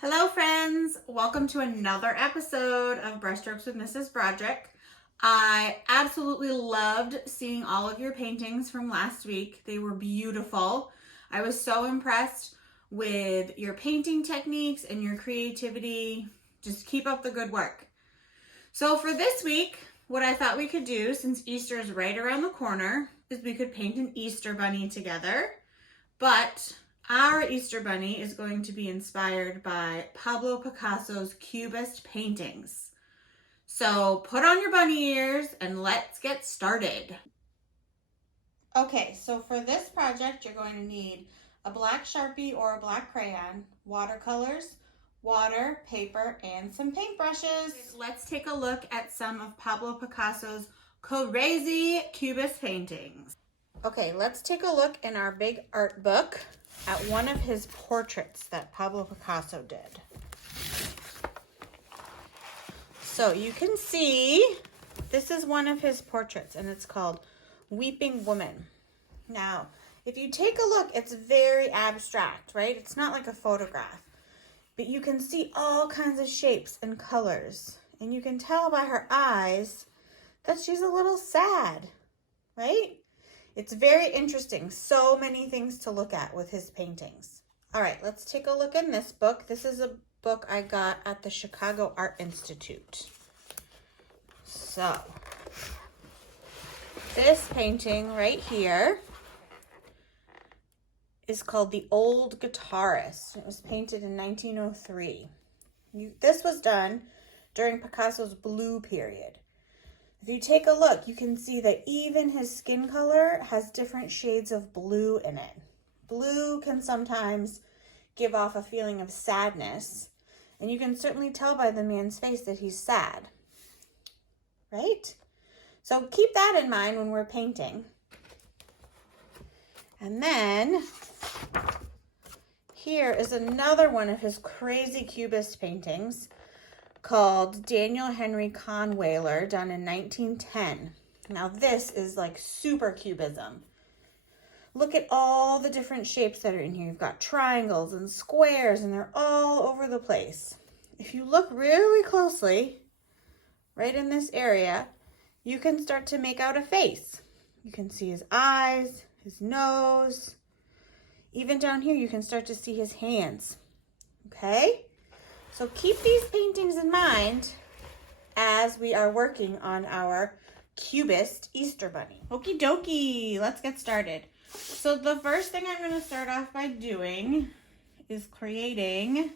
Hello friends, welcome to another episode of Brushstrokes with Mrs. Broderick. I absolutely loved seeing all of your paintings from last week. They were beautiful. I was so impressed with your painting techniques and your creativity. Just keep up the good work. So for this week, what I thought we could do, since Easter is right around the corner, is we could paint an Easter bunny together. But our Easter bunny is going to be inspired by Pablo Picasso's Cubist paintings. So put on your bunny ears and let's get started. Okay, so for this project, you're going to need a black Sharpie or a black crayon, watercolors, water, paper, and some paintbrushes. Let's take a look at some of Pablo Picasso's crazy Cubist paintings. Okay, let's take a look in our big art book at one of his portraits that Pablo Picasso did. So you can see this is one of his portraits and it's called Weeping Woman. Now, if you take a look, it's very abstract, right? It's not like a photograph, but you can see all kinds of shapes and colors. And you can tell by her eyes that she's a little sad, right? It's very interesting. So many things to look at with his paintings. All right, let's take a look in this book. This is a book I got at the Chicago Art Institute. So, this painting right here is called The Old Guitarist. It was painted in 1903. This was done during Picasso's blue period. If you take a look, you can see that even his skin color has different shades of blue in it. Blue can sometimes give off a feeling of sadness, and you can certainly tell by the man's face that he's sad, right? So keep that in mind when we're painting. And then here is another one of his crazy Cubist paintings called Daniel Henry Conwayler, done in 1910. Now this is like super cubism. Look at all the different shapes that are in here. You've got triangles and squares and they're all over the place. If you look really closely, right in this area, you can start to make out a face. You can see his eyes, his nose. Even down here, you can start to see his hands. Okay? So keep these paintings in mind as we are working on our Cubist Easter bunny. Okie dokie, let's get started. So the first thing I'm going to start off by doing is creating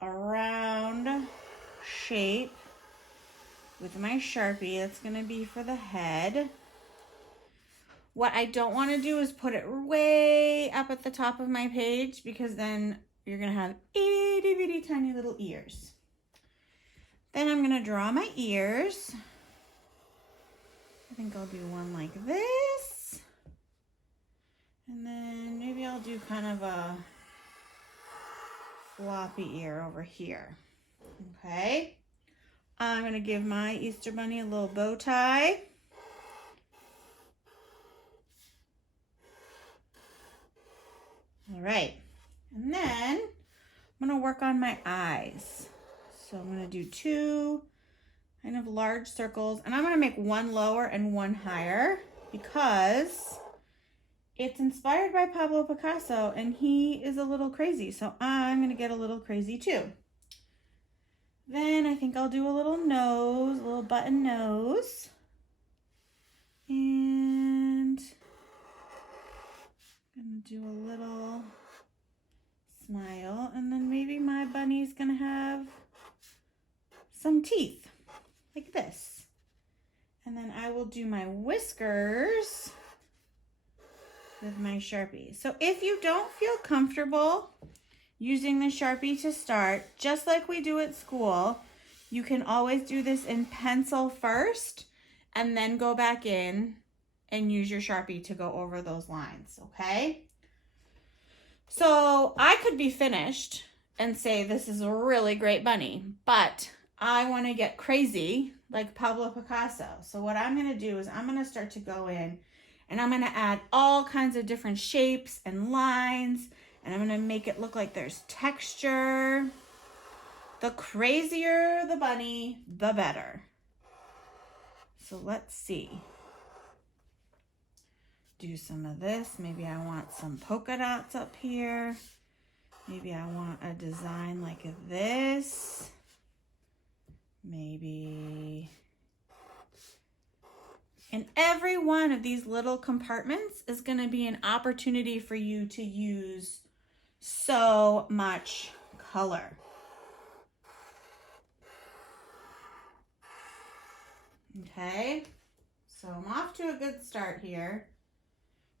a round shape with my Sharpie. That's going to be for the head. What I don't want to do is put it way up at the top of my page, because then you're going to have itty bitty tiny little ears. Then I'm going to draw my ears. I think I'll do one like this. And then maybe I'll do kind of a floppy ear over here. Okay. I'm going to give my Easter bunny a little bow tie. All right. And then I'm going to work on my eyes. So I'm going to do two kind of large circles, and I'm going to make one lower and one higher because it's inspired by Pablo Picasso and he is a little crazy. So I'm going to get a little crazy too. Then I think I'll do a little nose, a little button nose. And I'm going to do a little smile, and then maybe my bunny's gonna have some teeth like this. And then I will do my whiskers with my Sharpie. So if you don't feel comfortable using the Sharpie to start, just like we do at school, you can always do this in pencil first and then go back in and use your Sharpie to go over those lines, okay? So I could be finished and say this is a really great bunny, but I want to get crazy like Pablo Picasso. So what I'm going to do is I'm going to start to go in and I'm going to add all kinds of different shapes and lines And I'm gonna make it look like there's texture. The crazier the bunny, the better. So let's see. Do some of this. Maybe I want some polka dots up here. Maybe I want a design like this. Maybe. And every one of these little compartments is going to be an opportunity for you to use so much color. Okay, so I'm off to a good start here.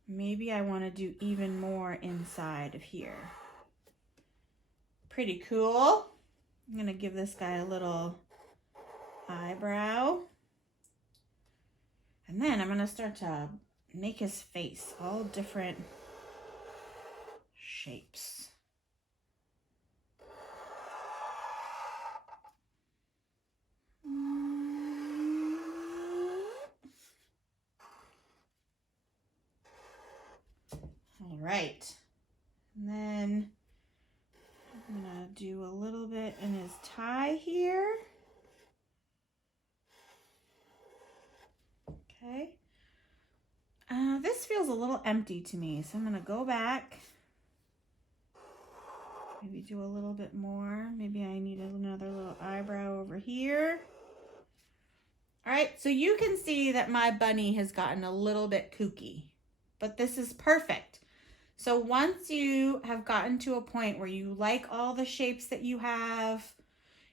Maybe I want to do even more inside of here. Pretty cool. I'm going to give this guy a little eyebrow. And then I'm going to start to make his face all different shapes. All right. And then I'm going to do a little bit in his tie here. Okay. This feels a little empty to me, so I'm going to go back. Maybe do a little bit more. Maybe I need another little eyebrow over here. All right, so you can see that my bunny has gotten a little bit kooky, but this is perfect. So once you have gotten to a point where you like all the shapes that you have,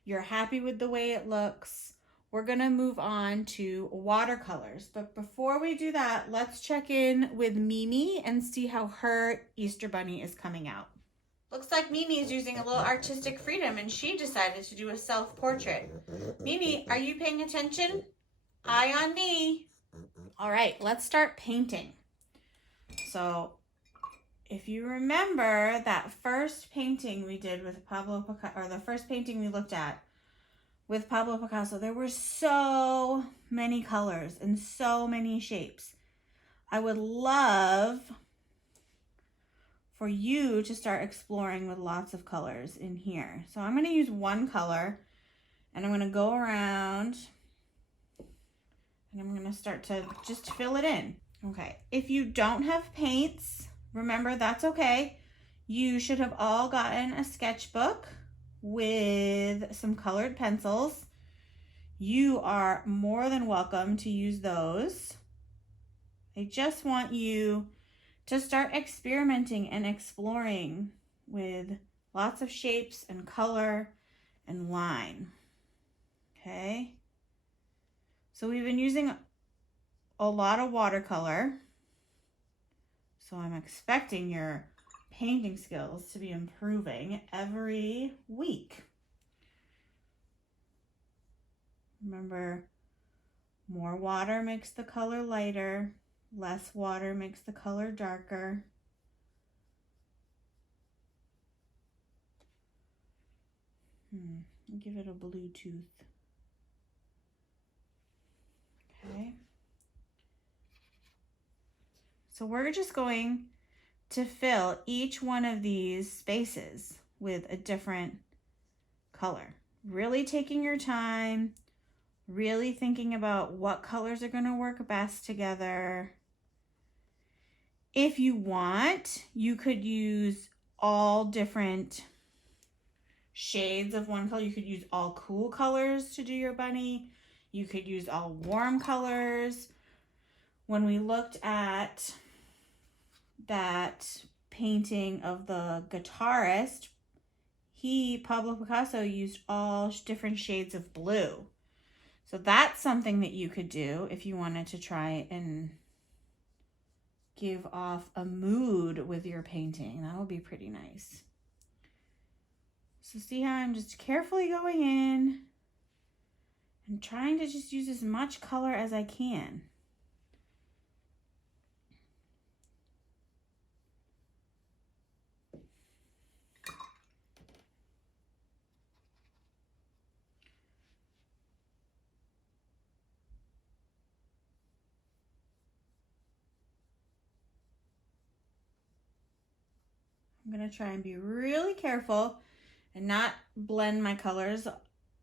you're happy with the way it looks, we're gonna move on to watercolors. But before we do that, let's check in with Mimi and see how her Easter bunny is coming out. Looks like Mimi is using a little artistic freedom and she decided to do a self-portrait. Mimi, are you paying attention? Eye on me. All right, let's start painting. So if you remember that first painting we did with Pablo Picasso, or the first painting we looked at with Pablo Picasso, there were so many colors and so many shapes. I would love for you to start exploring with lots of colors in here. So I'm going to use one color and I'm going to go around and I'm going to start to just fill it in. Okay, if you don't have paints, remember that's okay. You should have all gotten a sketchbook with some colored pencils. You are more than welcome to use those. I just want you to start experimenting and exploring with lots of shapes and color and line. Okay. So we've been using a lot of watercolor. So I'm expecting your painting skills to be improving every week. Remember, more water makes the color lighter. Less water makes the color darker. Give it a blue tooth. Okay. So we're just going to fill each one of these spaces with a different color. Really taking your time, really thinking about what colors are going to work best together. If you want, you could use all different shades of one color. You could use all cool colors to do your bunny. You could use all warm colors. When we looked at that painting of the guitarist, Pablo Picasso used all different shades of blue. So that's something that you could do if you wanted to try and give off a mood with your painting. That would be pretty nice. So see how I'm just carefully going in and trying to just use as much color as I can. I'm gonna try and be really careful and not blend my colors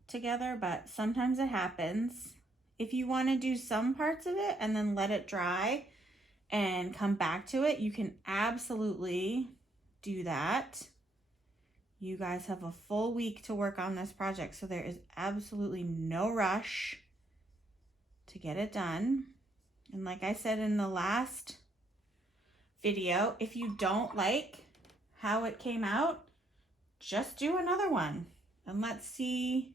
together, but sometimes it happens. If you want to do some parts of it and then let it dry and come back to it, you can absolutely do that. You guys have a full week to work on this project, so there is absolutely no rush to get it done. And like I said in the last video, if you don't like how it came out, just do another one and let's see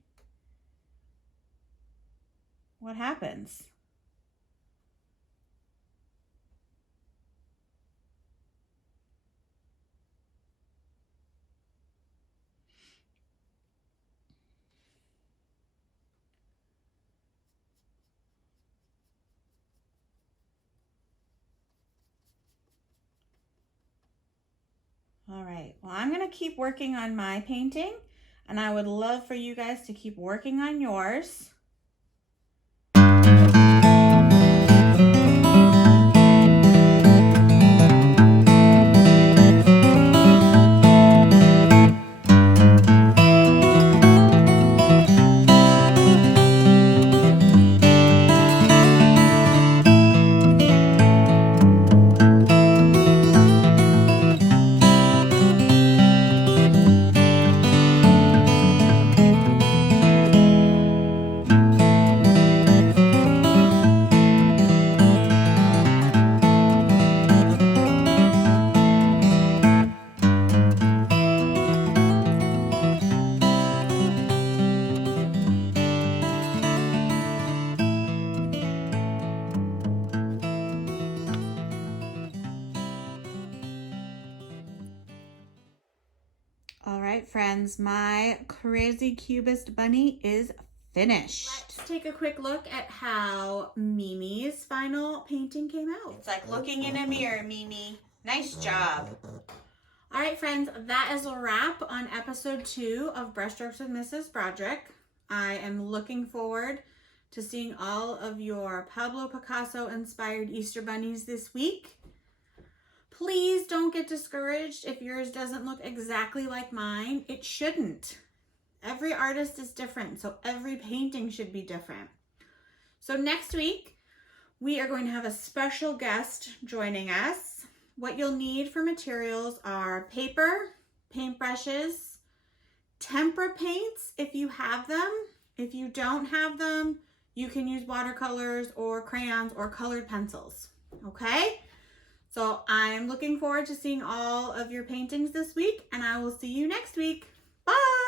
what happens. All right, well, I'm gonna keep working on my painting, and I would love for you guys to keep working on yours. All right, friends, my crazy Cubist bunny is finished. Let's take a quick look at how Mimi's final painting came out. It's like looking in a mirror, Mimi. Nice job. All right, friends, that is a wrap on episode 2 of Brushstrokes with Mrs. Broderick. I am looking forward to seeing all of your Pablo Picasso inspired Easter bunnies this week. Please don't get discouraged if yours doesn't look exactly like mine. It shouldn't. Every artist is different, so every painting should be different. So next week, we are going to have a special guest joining us. What you'll need for materials are paper, paintbrushes, tempera paints if you have them. If you don't have them, you can use watercolors or crayons or colored pencils, okay? So I'm looking forward to seeing all of your paintings this week, and I will see you next week.